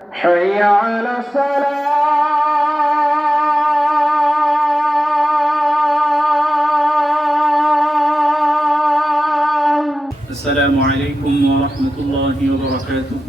حي على الصلاة. السلام عليكم ورحمة الله وبركاته.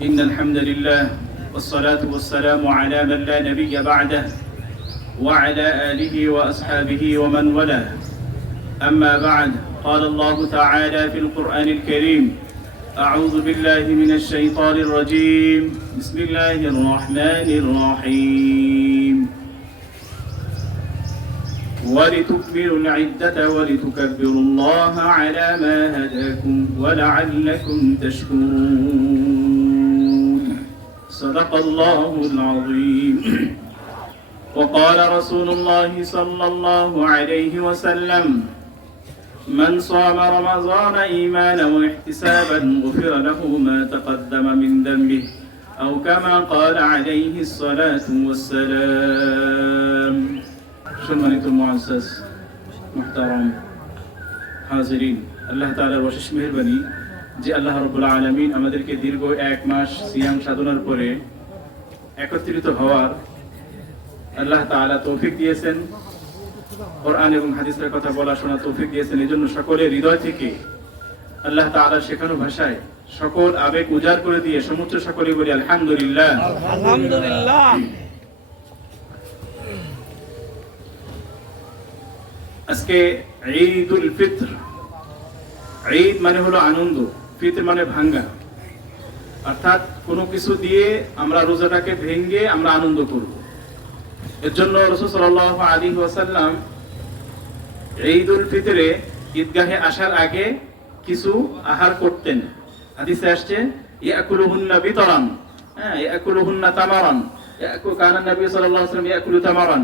إن الحمد لله والصلاة والسلام على من لا نبي بعده وعلى آله وأصحابه ومن والاه. أما بعد، قال الله تعالى في القرآن الكريم: أعوذ بالله من الشيطان الرجيم. بسم الله الرحمن الرحيم. ولتكملوا العدة ولتكبروا الله على ما هداكم ولعلكم تشكرون. صدق الله العظيم. وقال رسول الله صلى الله عليه وسلم: من صام رمضان إيمانا واحتسابا غفر له ما تقدم من ذنبه أو كما قال عليه الصلاة والسلام. সম্মানিত মুআজ্জাজ মুহতারাম হাজিরিন, আল্লাহ তাআলার অশেষ মেহেরবানি যে আল্লাহ রাব্বুল আলামিন আমাদেরকে দীর্ঘ এক মাস সিয়াম সাধনার পরে একত্রিত হওয়ার আল্লাহ তাআলা তৌফিক দিয়েছেন, কোরআন এবং হাদিসের কথা বলা শোনা তৌফিক দিয়েছেন। এই জন্য সকলের হৃদয় থেকে আল্লাহ তাআলার শেখানো ভাষায় সকল আবেগ উজাড় করে দিয়ে সমুচ্চ সকলে বলি আলহামদুলিল্লাহ। আলহামদুলিল্লাহ। আজকে ঈদুল ফিতর। ঈদ মানে হলো আনন্দ, ফিতর মানে ভাঙ্গা, অর্থাৎ কোনো কিছু দিয়ে আমরা রোজাটাকে ভেঙে আমরা আনন্দ করব। এর জন্য রাসূল সাল্লাল্লাহু আলাইহি ওয়াসাল্লাম ঈদুল ফিতরে ঈদগাহে আসার আগে কিছু আহার করতেন। হাদিসে আসছে ইয়াকুলুহুন্না বিতরান, ইয়াকুলুহুন্না তামারান, কানা নবী সাল্লাল্লাহু আলাইহি ওয়াসাল্লাম ইয়াকুলু তামারান।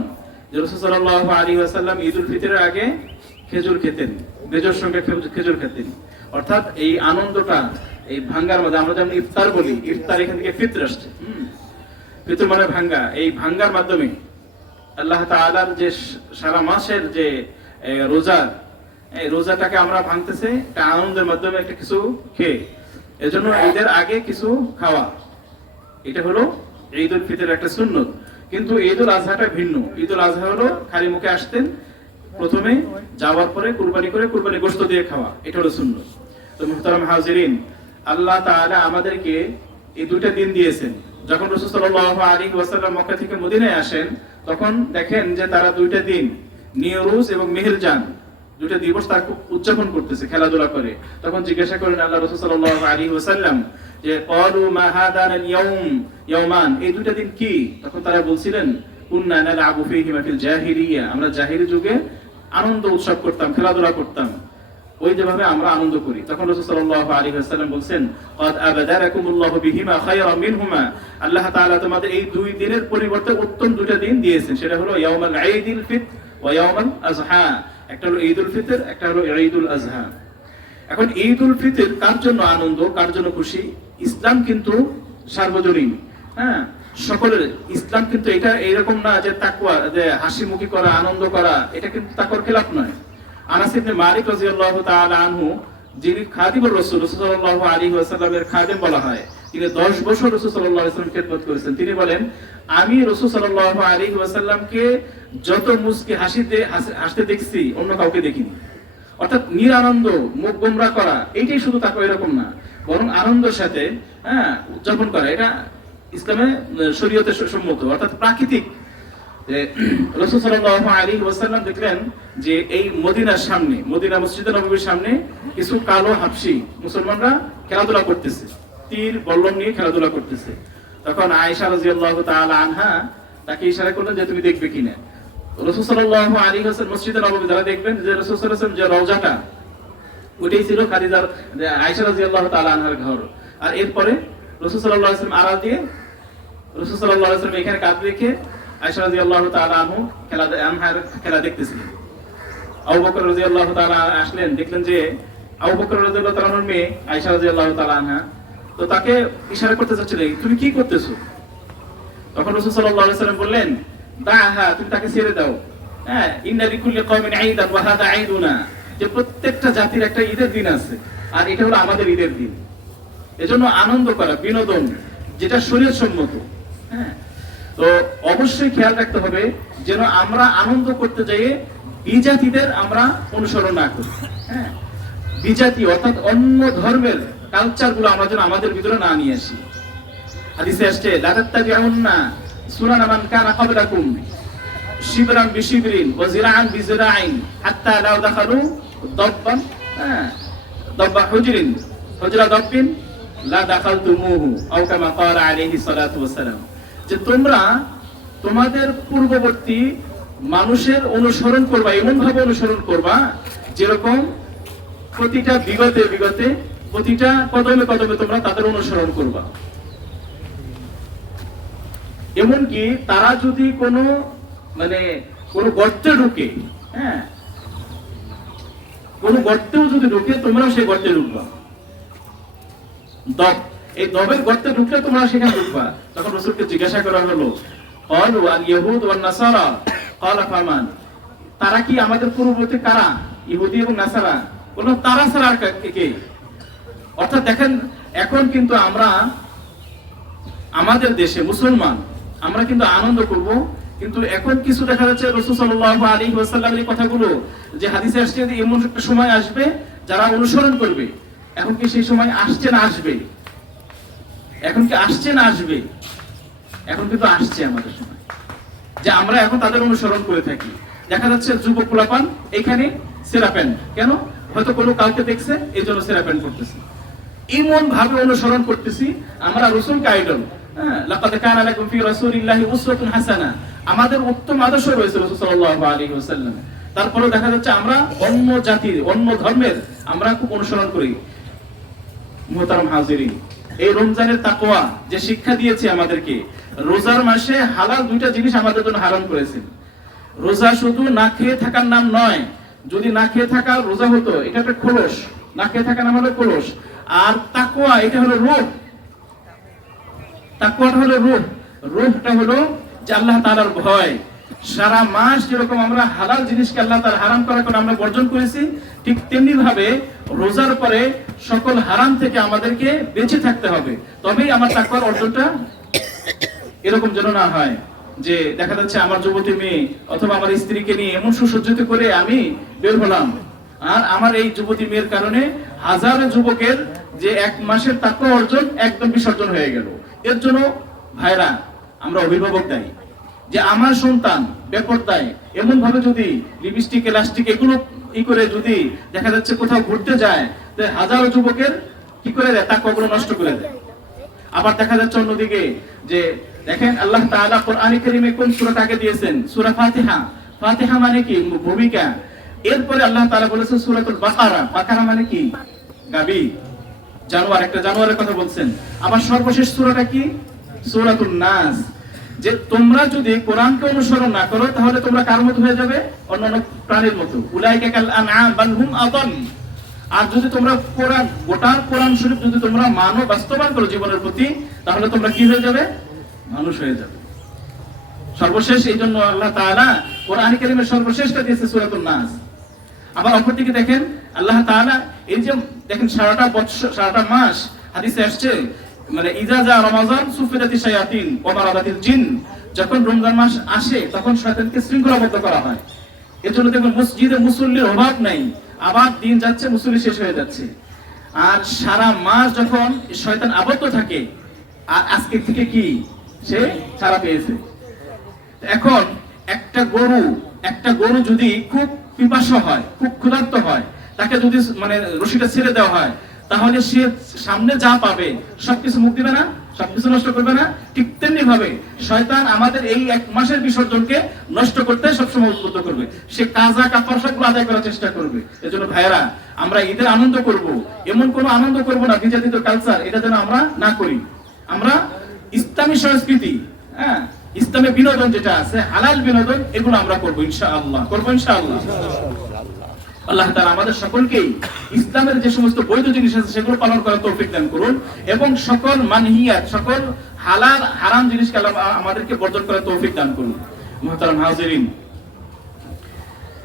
রাসূল সাল্লাল্লাহু আলাইহি ওয়াসাল্লাম ঈদুল ফিতরের আগে খেজুর খেতেন, বেজোর সঙ্গে খেজুর খেতেন। অর্থাৎ এই আনন্দটা এই ভাঙ্গার মধ্যে, আমরা যেমন ইফতার বলি, ইফতার এখান থেকে ফিতর আসছে। ফিতর মানে ভাঙ্গা। এই ভাঙ্গার মাধ্যমে আল্লাহ তাআলার যে সারা মাসের যে রোজা, এই রোজাটাকে আমরা ভাঙতেছে একটা আনন্দের মাধ্যমে, একটা কিছু খেয়ে। এজন্য ঈদের আগে কিছু খাওয়া, এটা হলো ঈদুল ফিতরের একটা সুন্নত। কিন্তু ঈদুল আজহাটা ভিন্ন। ঈদুল আজহা হলো খালি মুখে আসতেন, প্রথমে যাওয়ার পরে কুরবানি করে কুরবানি গোশত দিয়ে খাওয়া, এটা হলো সুন্নত। তো মুহতারাম হাজিরিন, আল্লাহ তাআলা আমাদেরকে এই দুইটা দিন দিয়েছেন। যখন রাসূল সাল্লাল্লাহু আলাইহি ওয়াসাল্লাম মক্কা থেকে মদিনায় আসেন, তখন দেখেন যে তারা দুইটা দিন, নিয়রুজ এবং মেহেরজান, দুইটা দিবস তারা খুব উদযাপন করতেছে, খেলাধুলা করে। তখন জিজ্ঞাসা করেন আল্লাহ রাসূল সাল্লাল্লাহু আলাইহি ওয়াসাল্লাম যে ক্বালু মা হাদান ইয়াওমান, এই দুইটা দিন কি? তখন তারা বলছিলেন কুননা নালআবু ফীহিমা ফিল জাহিলিয়া, আমরা জাহিলি যুগে আনন্দ উৎসব করতাম, খেলাধুলা করতাম, ওই যেভাবে আমরা আনন্দ করি। তখন রাসূল সাল্লাল্লাহু আলাইহি ওয়াসাল্লাম বলেন ক্বাদ আবাদারাকুমুল্লাহু বিহিমা খায়রাম মিনহুমা, আল্লাহ তাআলা তোমাদের এই দুই দিনের পরিবর্তে উত্তম দুইটা দিন দিয়েছেন। সেটা হলো ইয়াউমুল ঈদুল ফিতর ওয়া ইয়াউমুল আযহা। একটা হলো ঈদুল ফিতর, একটা হলো ঈদুল আযহা। এখন ঈদুল ফিতর কার জন্য আনন্দ, কার জন্য খুশি? ইসলাম কিন্তু সার্বজনীন, সকলের। ইসলাম কিন্তু এটা এইরকম না যে তাকওয়া, যে হাসি মুখী করা, আনন্দ করা, এটা কিন্তু তাকওয়ার খেলাফ নয়। আনাস ইবনে মালিক রাদিয়াল্লাহু তাআলা আনহু, যিনি খাদিমুর রাসূল সাল্লাল্লাহু আলাইহি ওয়াসাল্লামের খাদেম বলা হয়, তিনি 10 বছর রাসূল সাল্লাল্লাহু আলাইহি ওয়াসাল্লাম খেদমত করেছেন। তিনি বলেন, আমি রাসূল সাল্লাল্লাহু আলাইহি ওয়াসাল্লামকে যত মুস্কি হাসতে দেখছি অন্য কাউকে দেখিনি। অর্থাৎ নিরানন্দ, মুখ গোমরা করা, এইটাই শুধু তাকওয়া, এরকম না, বরং আনন্দের সাথে উদযাপন করা, এটা ইসলামে শরীয়তে সম্মত, অর্থাৎ প্রাকৃতিক। রাসূল সাল্লাল্লাহু আলাইহি ওয়াসাল্লাম দেখলেন যে এই মদিনার সামনে, মদিনা মসজিদে নববীর সামনে কিছু কালো হাবশী মুসলমানরা খেলাধুলা করতেছে, তীর বল্লম নিয়ে খেলাধুলা করতেছে। তখন আয়েশা রাদিয়াল্লাহু তাআলা আনহা তাকে ইশারা করলেন যে তুমি দেখবে কিনা। রাসূল সাল্লাল্লাহু আলাইহি ওয়াসাল্লাম মসজিদে নববী যারা দেখবেন যে রাসূল সাল্লাল্লাহু আলাইহি ওয়াসাল্লাম যে রওজাটা, ওইটাই ছিল খাদিজার, আয়েশা রাদিয়াল্লাহু তাআলা আনহার ঘর। আর এরপরে রাসূল সাল্লাল্লাহু আলাইহি ওয়াসাল্লাম আড়াল দিয়ে রাসূল সাল্লাল্লাহু আলাইহি ওয়াসাল্লাম এখানে কাঁধ রেখে আয়েশা রাদিয়াল্লাহু তাআলা খেলা দেখতেছিলেন। আবু বকর রাদিয়াল্লাহু তাআলা আসলেন, দেখলেন যে আবু বকর রাদিয়াল্লাহু তাআলার মেয়ে আয়েশা রাদিয়াল্লাহু তাআলা আনহা, তো তাকে ইশারা করতে চাচ্ছিলেন, তুমি কি করতেছো? তখন রাসূল সাল্লাল্লাহু আলাইহি ওয়াসাল্লাম বললেন, দাহা, তুমি তাকে ছেড়ে দাও। ইন্না লিকুল্লি কওমিন ঈদান ওয়া হাদা ঈদুনা, যে প্রত্যেকটা জাতির একটা ঈদের দিন আছে, আর এটা হলো আমাদের ঈদের দিন। এজন্য আনন্দ করা, বিনোদন, যেটা শরীয়ত সম্মত। হ্যাঁ, তো অবশ্যই খেয়াল রাখতে হবে যেন আমরা আনন্দ করতে যাই বিজাতিদের আমরা অনুসরণ না করি। হ্যাঁ, বিজাতি অর্থাৎ অন্য ধর্মের কালচার গুলো আমরা যেন আমাদের ভিতরে না নিয়ে আসি। হাদিসে আসছে লা তাত্তাবিউন্না সুনানা মান কানা ক্বাবলাকুম শিবরান বিশিবরিন ওয়া জিরাআন বিজিরাইন হাত্তা লাউ দাখালু দাব্বান দাব্বা হুজরিন হুজরা দাব্বিন লা দাখালতুমুহু আও কামা ক্বালা আলাইহি সালাতু ওয়াস সালাম। যে তোমরা তোমাদের পূর্ববর্তী মানুষের অনুসরণ করবা, এমন ভাবে অনুসরণ করবা যেরকম প্রতিটা বিগতে বিগতে প্রতিটা কদমে কদমে তোমরা তাদের অনুসরণ করবা। এমনকি তারা যদি কোনো কোনো গর্তে ঢুকে, হ্যাঁ, কোন গর্তেও যদি ঢুকে তোমরাও সেই গর্তে ঢুকবা। এই দবের গর্তে ঢুকলে তোমরা সেখানে ঢুকবা। তখন রাসূলকে জিজ্ঞাসা করা হলো, ক্বালু আল ইয়াহুদ ওয়ান নাসারা, ক্বালা ফামান, তারা কি আমাদের পূর্ববর্তী কারা? ইহুদি এবং নাসারা। বলল তারা ছাড়া আর কে? অর্থাৎ দেখেন, এখন কিন্তু আমরা আমাদের দেশে মুসলমান, আমরা কিন্তু আনন্দ করব, কিন্তু এখন কিছু দেখা যাচ্ছে রাসূল সাল্লাল্লাহু আলাইহি ওয়াসাল্লামের কথাগুলো যে হাদিসে আসছে যে এমন একটা সময় আসবে যারা অনুসরণ করবে। এখন কি সেই সময় আসছে না আসবে? এখন কি আসছে না আসবে? এখন কিন্তু আসছে আমাদের সময়, যে আমরা এখন তাদের অনুসরণ করে থাকি। দেখা যাচ্ছে যুবক পোলাপান এখানে সেরা প্যান্ট, কেন? হয়তো কোনো কাউকে দেখছে এই জন্য সেরা প্যান্ট করতেছে। এমন ভাবে অনুসরণ করতেছি আমরা রাসূলকে আইডল। লাকাদ কানা লাকুম ফি রাসূলিল্লাহি উসওয়াতুন হাসানাহ, আমাদের উত্তম আদর্শ রয়েছে রাসূল সাল্লাল্লাহু আলাইহি ওয়াসাল্লাম। তারপরেও দেখা যাচ্ছে আমরা অন্য জাতির, অন্য ধর্মের আমরা খুব অনুসরণ করি। মুহতারাম হাজিরিন, এই রমজানের তাকওয়া যে শিক্ষা দিয়েছে আমাদেরকে, রোজার মাসে হালাল দুইটা জিনিস আমাদের জন্য হারাম করেছেন। রোজা শুধু না খেয়ে থাকার নাম নয়, যদি না খেয়ে থাকা রোজা হতো এটা একটা খোলস, না খেয়ে থাকার নাম হলো খোলস। আর তাকওয়া এটা হলো রূহ, তাকওয়াটা হলো রূহ, রূহটা হলো যে আল্লাহ তাআলার ভয়। সারা মাস যেরকম আমরা হালাল জিনিসকে আল্লাহ তাআলা হারাম করার কারণে আমরা বর্জন করেছি, ঠিক তেমনি ভাবে রোজার পরে সকল হারাম থেকে আমাদেরকে বেঁচে থাকতে হবে, তবেই আমার তাকওয়ার অর্জনটা। এরকম যেন না হয় যে দেখা যাচ্ছে আমার যুবতী মেয়ে অথবা আমার স্ত্রীকে নিয়ে এমন সুসজ্জিত করে আমি বের হলাম, আর আমার এই যুবতী মেয়ের কারণে হাজারো যুবকের যে এক মাসের তাকওয়া অর্জন একদম বিসর্জন হয়ে গেল। এর জন্য ভাইরা, আমরা অভিভাবক দায়ী যে আমার সন্তান বেপরদায় এমন ভাবে যদি লিপস্টিক এলাস্টিক এগুলো করে যদি দেখা যাচ্ছে কোথাও ঘুরতে যায়, হাজারো যুবকের কি করে দেয়, তাকওয়াগুলো নষ্ট করে দেয়। আবার দেখা যাচ্ছে অন্যদিকে যে দেখেন আল্লাহ তাআলা কোরআনে কারীমে কোন সূরাটা আগে দিয়েছেন? সূরা ফাতিহা। ফাতিহা মানে কি? ভূমিকা। এরপরে আল্লাহ তাআলা বলেছেন সূরাতুল বাকারা। বাকারা মানে কি? গাবি, জানোয়ার, একটা জানোয়ারের কথা বলছেন। আবার সর্বশেষ সূরাটা কি? সূরাতুন নাস। যে তোমরা যদি কোরআনকে অনুসরণ না করো তাহলে তোমরা কার মতো হয়ে যাবে? অন্যান্য প্রাণীর মতো। উলাইকা কাল আনআম বাল হুম আদাল। আর যদি তোমরা কোরআন, গোটা কোরআন শরীফ যদি তোমরা মানো, বাস্তবায়ন করো জীবনের প্রতি, তাহলে তোমরা কি হয়ে যাবে? মানুষ হয়ে যাবে। সর্বশেষ এই জন্য আল্লাহ তাআলা কোরআন কারীমের সর্বশেষটা দিয়েছে সূরাতুন নাস। আবার অপরদিকে দেখেন আল্লাহ তাআলা এই যে দেখেন সারাটা বছর, সারাটা মাস হাদিসে আসছে ইজা যা রমাজান সুফিরাতিশ শায়াতিন ওয়া মারাদাতিল জিন, যখন রমজান মাস আসে তখন শয়তানকে শৃঙ্খলাবদ্ধ করা হয়। এর জন্য দেখবেন মসজিদে মুসল্লির অভাব নাই, আবার দিন যাচ্ছে মুসল্লি শেষ হয়ে যাচ্ছে। আর সারা মাস যখন শয়তান আবদ্ধ থাকে, আর আজকে থেকে কি সে ছাড়া পেয়েছে। এখন একটা গরু যদি খুব পিপাসা হয়, খুব ক্ষুধার্ত হয়, তাকে যদি রশিটা ছেড়ে দেওয়া হয়, তাহলে সে সামনে যা পাবে সবকিছু মুখ দিবে না, সবকিছু নষ্ট করবে না? ঠিক তেমনি ভাবে শয়তান আমাদের এই এক মাসের বিসর্জনকে নষ্ট করতে সবসময় উদ্বুদ্ধ করবে। সে কাজা কাফারগুলো আদায় করার চেষ্টা করবে। এজন্য ভাইয়েরা, আমরা ঈদের আনন্দ করব, এমন কোন আনন্দ করব না বিজাতিত কালচার, এটা যেন আমরা না করি। আমরা ইসলামী সংস্কৃতি, হ্যাঁ, ইসলামে বিনোদন যেটা আছে, হালাল বিনোদন, এগুলো আমরা করবো ইনশাআল্লাহ, করবো ইনশাআল্লাহ। আল্লাহ তাআলা আমাদের সকলকেই ইসলামের যে সমস্ত বৈধ জিনিস আছে সেগুলো পালন করার তৌফিক দান করুন, এবং সকল মানহিয়াত, সকল হালাল হারাম জিনিসকে আল্লাহ আমাদেরকে বর্জন করার তৌফিক দান করুন। মুহতারাম হাজিরিন,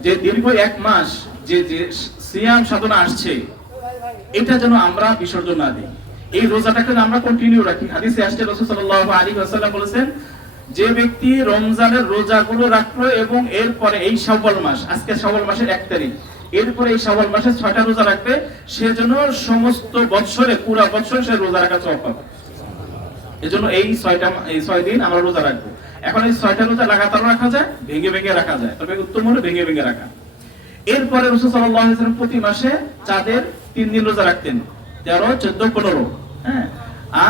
যে দীর্ঘ এক মাস যে সিয়াম সাধনা আসছে, এটা যেন আমরা বিসর্জন না দিই। এই রোজাটাকে আমরা কন্টিনিউ রাখি। হাদিসে আসছে রাসূল সাল্লাল্লাহু আলাইহি ওয়াসাল্লাম বলেছেন, যে ব্যক্তি রমজানের রোজাগুলো রাখলো এবং এরপরে এই শাওয়াল মাস, আজকে শাওয়াল মাসের 1 তারিখ, এরপরে এই শাওয়াল মাসে 6টা রোজা রাখবে, সে যেন সমস্ত বছরে পুরো বছর সে রোজা রাখার সওয়াব পাবে। এজন্য এই 6 দিন আমরা রোজা রাখবো। এখন এই 6টা রোজা লাগাতার রাখা যায়, ভেঙে ভেঙে রাখা যায়, তবে উত্তম হলো ভেঙে ভেঙে রাখা। এরপরে রাসূল সাল্লাল্লাহু আলাইহি ওয়াসাল্লাম প্রতি মাসে চাঁদের 3 দিন রোজা রাখতেন, 13, 14, 15, হ্যাঁ,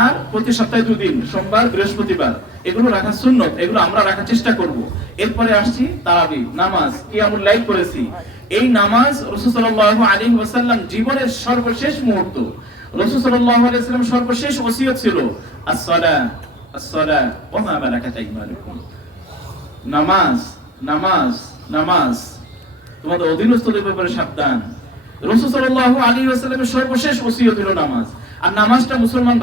আর প্রতি সপ্তাহে 2 দিন, সোমবার, বৃহস্পতিবার, এগুলো রাখা সুন্নত, এগুলো আমরা রাখার চেষ্টা করব। এরপরে আসছি তারাবি নামাজ, কিয়ামুল লাইল করেছি। এই নামাজ রাসূল সাল্লাল্লাহু আলাইহি ওয়াসাল্লাম জীবনের সর্বশেষ মুহূর্ত, রাসূল সাল্লাল্লাহু আলাইহি ওয়াসাল্লাম সর্বশেষ ওসিয়ত ছিল as-সালাহ as-সালাহ ওয়া মা মালাকাত আইমানুকুম। নামাজ নামাজ নামাজ, তোমাদের অধীনস্থদের ব্যাপারে সাবধান। রাসূল সাল্লাল্লাহু আলাইহি ওয়াসাল্লামের সর্বশেষ ওসিয়ত হলো নামাজ। আর নামাজটা মুসলমান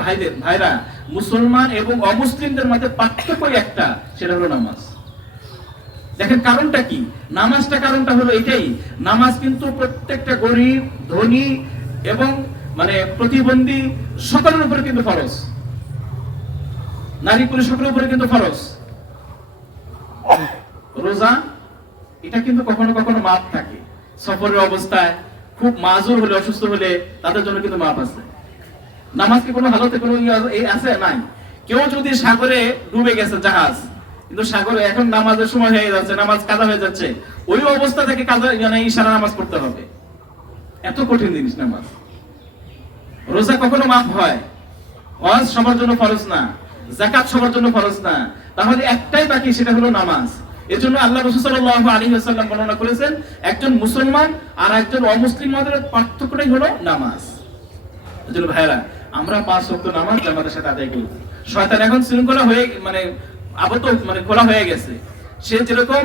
ভাইরা, মুসলমান এবং অমুসলিমদের মধ্যে পার্থক্য একটা, সেটা হলো নামাজ। দেখেন কারণটা কি? নামাজটা কারণটা হলো এটাই, নামাজ কিন্তু প্রত্যেকটা গরীব, ধনী এবং মানে প্রতিবন্ধী সকলের উপরে কিন্তু ফরজ, নারী পুরুষ সকলের উপরে কিন্তু ফরজ। রোজা এটা কিন্তু কখনো কখনো মাপ থাকে, সফরের অবস্থায় খুব মাজুর হলে, অসুস্থ হলে তাদের জন্য কিন্তু মাপ আছে। নামাজ কি কোনো হালতে কোনো এই আছে? নাই। কেউ যদি সাগরে ডুবে গেছে জাহাজ, কিন্তু সাগরে এখন নামাজের সময় হয়ে যাচ্ছে, নামাজ কাজা হয়ে যাচ্ছে, ওই অবস্থা থেকে কাজা মানে ইশারা নামাজ পড়তে হবে। এত কঠিন জিনিস নামাজ। রোজা কখনো মাপ হয়? ওয়াজ সবার জন্য ফরজ না, যাকাত সবার জন্য ফরজ না, তাহলে একটাই বাকি, সেটা হলো নামাজ। এজন্য আল্লাহ রাসূল সাল্লাল্লাহু আলাইহি ওয়াসাল্লাম বর্ণনা করেছেন, একজন মুসলমান আর একজন অমুসলিমদের পার্থক্যটাই হলো নামাজ। এজন্য ভাইরা, আমরা 5 ওয়াক্ত নামাজ জামাতের সাথে আদায় করি। শয়তান এখন শৃঙ্খলা হয়ে মানে আবদ্ধ মানে খোলা হয়ে গেছে। সে যেরকম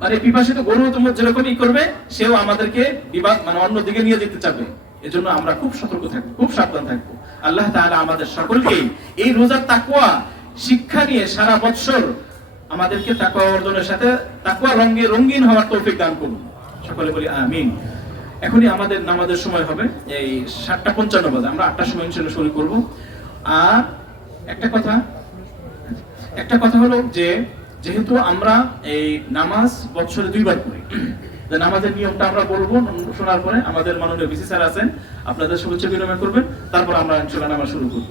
মানে পিপাসিত গরু যেরকমই করবে, সেও আমাদেরকে বিবাদ মানে অন্য দিকে নিয়ে যেতে চাবে। এজন্য আমরা খুব সতর্ক থাকবো, খুব সাবধান থাকবো। আল্লাহ তাআলা আমাদের সকলকে এই রোজার তাকওয়া শিক্ষা নিয়ে সারা বছর আমাদেরকে তাকওয়া অর্জনের সাথে তাকওয়া রঙিন হওয়ার তৌফিক দান করুন। সকলে বলি আমিন। এখনই আমাদের নামাজের সময় হবে, এই 7:55 বাজে, আমরা 8টার সময় ইনশাআল্লাহ শুরু করব। আর একটা কথা হলো যে, যেহেতু আমরা এই নামাজ বছরে 2 বার করি, যে নামাজের নিয়মটা আমরা বলবো, শোনার পরে আমাদের মাননীয় ভিসি স্যার আছেন, আপনাদের শুভেচ্ছা বিনিময় করবেন, তারপর আমরা ইনশাআল্লাহ নামাজ শুরু করব।